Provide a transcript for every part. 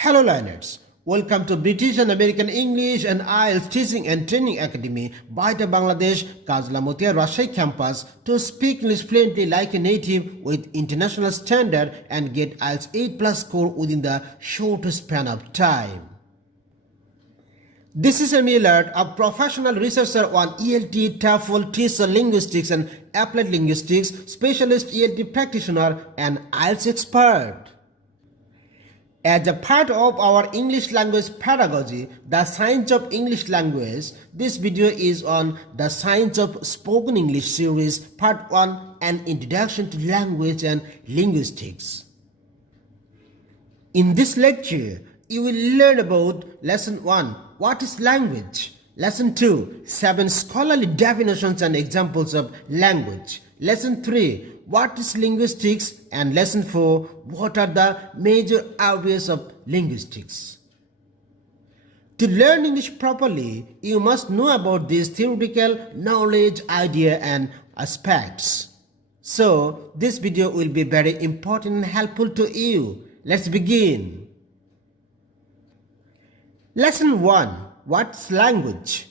Hello learners, welcome to British and American English and IELTS Teaching and Training Academy, BAETTA Bangladesh, Kazlamotia, Rajshahi campus to speak English fluently like a native with international standard and get IELTS 8+ score within the shortest span of time. This is an alert, a professional researcher on ELT, TOEFL, TESOL, linguistics and applied linguistics, specialist ELT practitioner and IELTS expert. As a part of our English language pedagogy, the science of English language, this video is on the science of spoken English series, part 1 and introduction to language and linguistics. In this lecture, you will learn about lesson 1, what is language? Lesson 2, 7 scholarly definitions and examples of language. Lesson 3, what is linguistics? And lesson 4, what are the major areas of linguistics? To learn English properly, you must know about these theoretical knowledge, idea and aspects. So, this video will be very important and helpful to you. Let's begin. Lesson 1, what's language?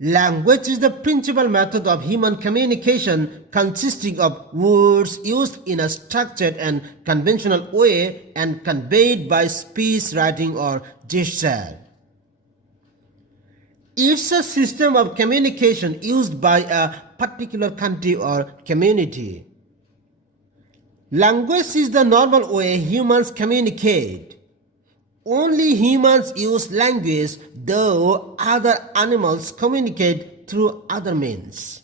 Language is the principal method of human communication consisting of words used in a structured and conventional way and conveyed by speech, writing or gesture. It's a system of communication used by a particular country or community. Language is the normal way humans communicate. Only humans use language, though other animals communicate through other means.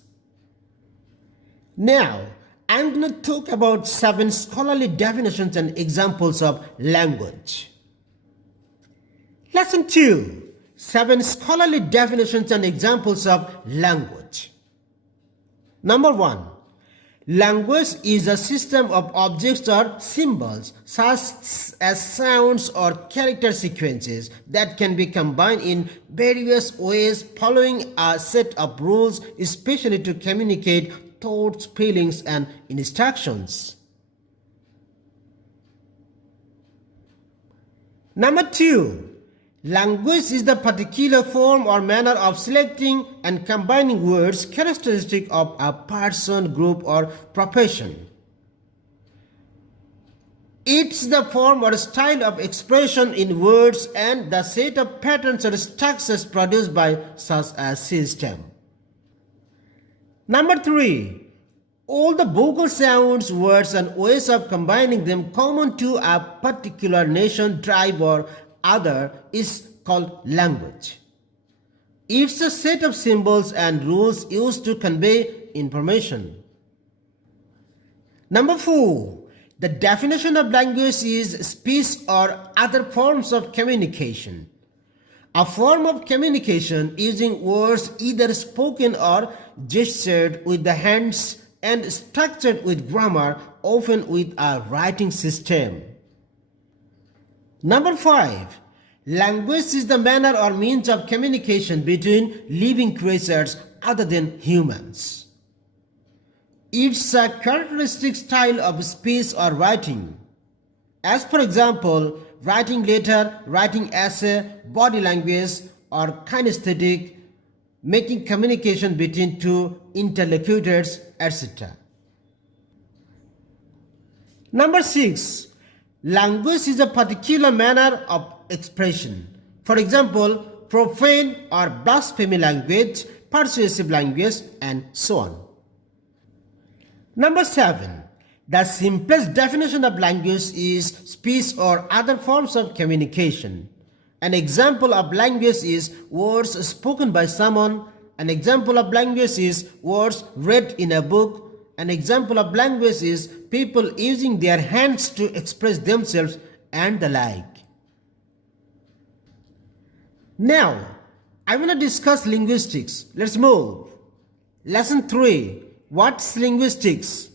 Now, I'm going to talk about 7 scholarly definitions and examples of language. Lesson 2, 7 scholarly definitions and examples of language. Number 1. Language is a system of objects or symbols, such as sounds or character sequences, that can be combined in various ways following a set of rules, especially to communicate thoughts, feelings, and instructions. Number 2. Language is the particular form or manner of selecting and combining words characteristic of a person, group, or profession. It's the form or style of expression in words and the set of patterns or structures produced by such a system. Number 3. All the vocal sounds, words, and ways of combining them common to a particular nation, tribe, or other is called language. It's a set of symbols and rules used to convey information. Number 4. The definition of language is speech or other forms of communication. A form of communication using words either spoken or gestured with the hands and structured with grammar, often with a writing system. Number 5. Language is the manner or means of communication between living creatures other than humans. It's a characteristic style of speech or writing. As for example, writing letter, writing essay, body language or kinesthetic, making communication between two interlocutors, etc. Number 6. Language is a particular manner of expression. For example, profane or blasphemy language, persuasive language, and so on. Number 7. The simplest definition of language is speech or other forms of communication. An example of language is words spoken by someone. An example of language is words read in a book. An example of language is people using their hands to express themselves and the like. Now, I want to discuss linguistics. Let's move. Lesson 3. What's linguistics?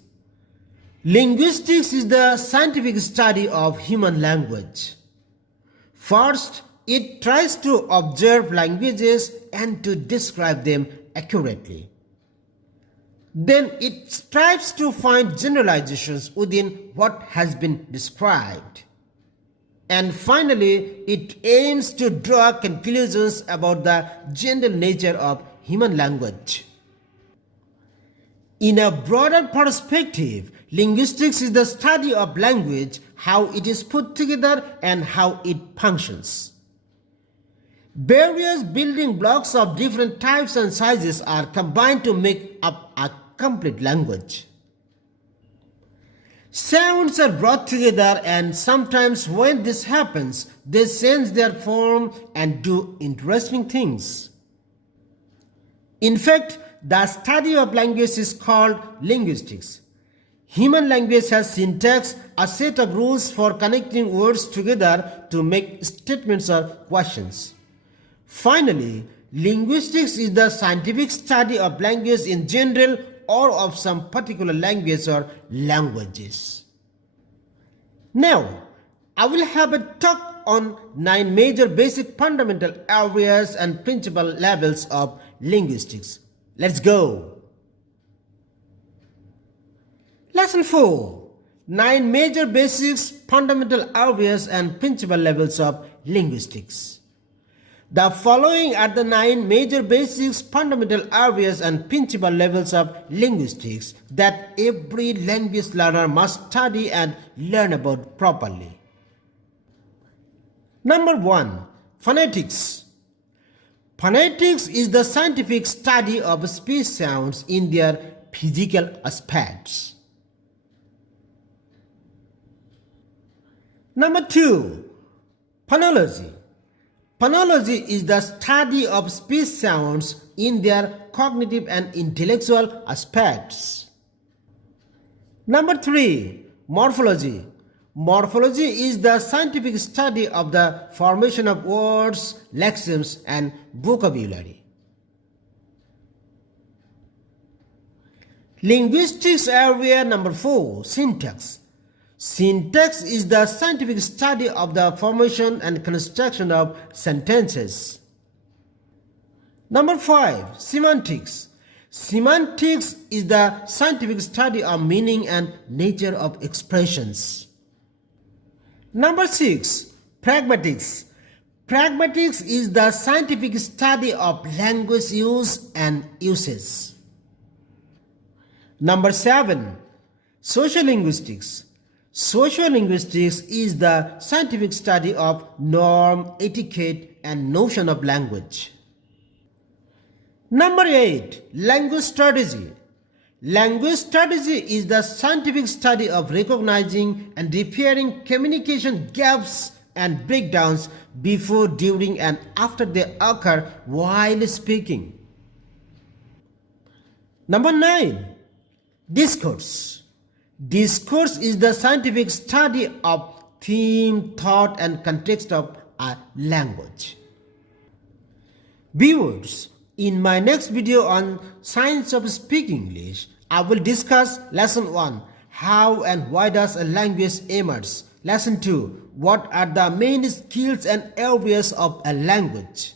Linguistics is the scientific study of human language. First, it tries to observe languages and to describe them accurately. Then it strives to find generalizations within what has been described. And finally, it aims to draw conclusions about the general nature of human language. In a broader perspective, linguistics is the study of language, how it is put together and how it functions. Various building blocks of different types and sizes are combined to make up a complete language. Sounds are brought together, and sometimes when this happens, they change their form and do interesting things. In fact, the study of language is called linguistics. Human language has syntax, a set of rules for connecting words together to make statements or questions. Finally, linguistics is the scientific study of language in general or of some particular language or languages. Now, I will have a talk on 9 major basic fundamental areas and principal levels of linguistics. Let's go! Lesson 4. 9 major basics, fundamental areas and principal levels of linguistics. The following are the 9 major basics, fundamental areas and principal levels of linguistics that every language learner must study and learn about properly. Number 1. Phonetics. Phonetics is the scientific study of speech sounds in their physical aspects. Number 2. Phonology. Phonology is the study of speech sounds in their cognitive and intellectual aspects. Number 3. Morphology. Morphology is the scientific study of the formation of words, lexemes, and vocabulary. Linguistics area number 4. Syntax. Syntax is the scientific study of the formation and construction of sentences. Number 5. Semantics. Semantics is the scientific study of meaning and nature of expressions. Number 6. Pragmatics. Pragmatics is the scientific study of language use and usage. Number 7. Sociolinguistics. Sociolinguistics is the scientific study of norm, etiquette, and notion of language. Number 8. Language strategy. Language strategy is the scientific study of recognizing and repairing communication gaps and breakdowns before, during, and after they occur while speaking. Number 9. Discourse. Discourse is the scientific study of theme, thought, and context of a language. Viewers, in my next video on Science of Speaking English, I will discuss Lesson 1, How and Why Does a Language Emerge? Lesson 2, What are the main skills and areas of a language?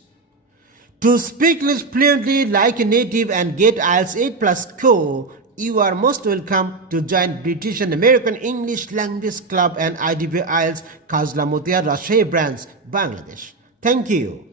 To speak English fluently like a native and get IELTS 8+ score, you are most welcome to join British and American English Language Club and IDP IELTS Kajla Motia Rajshahi branch, Bangladesh. Thank you.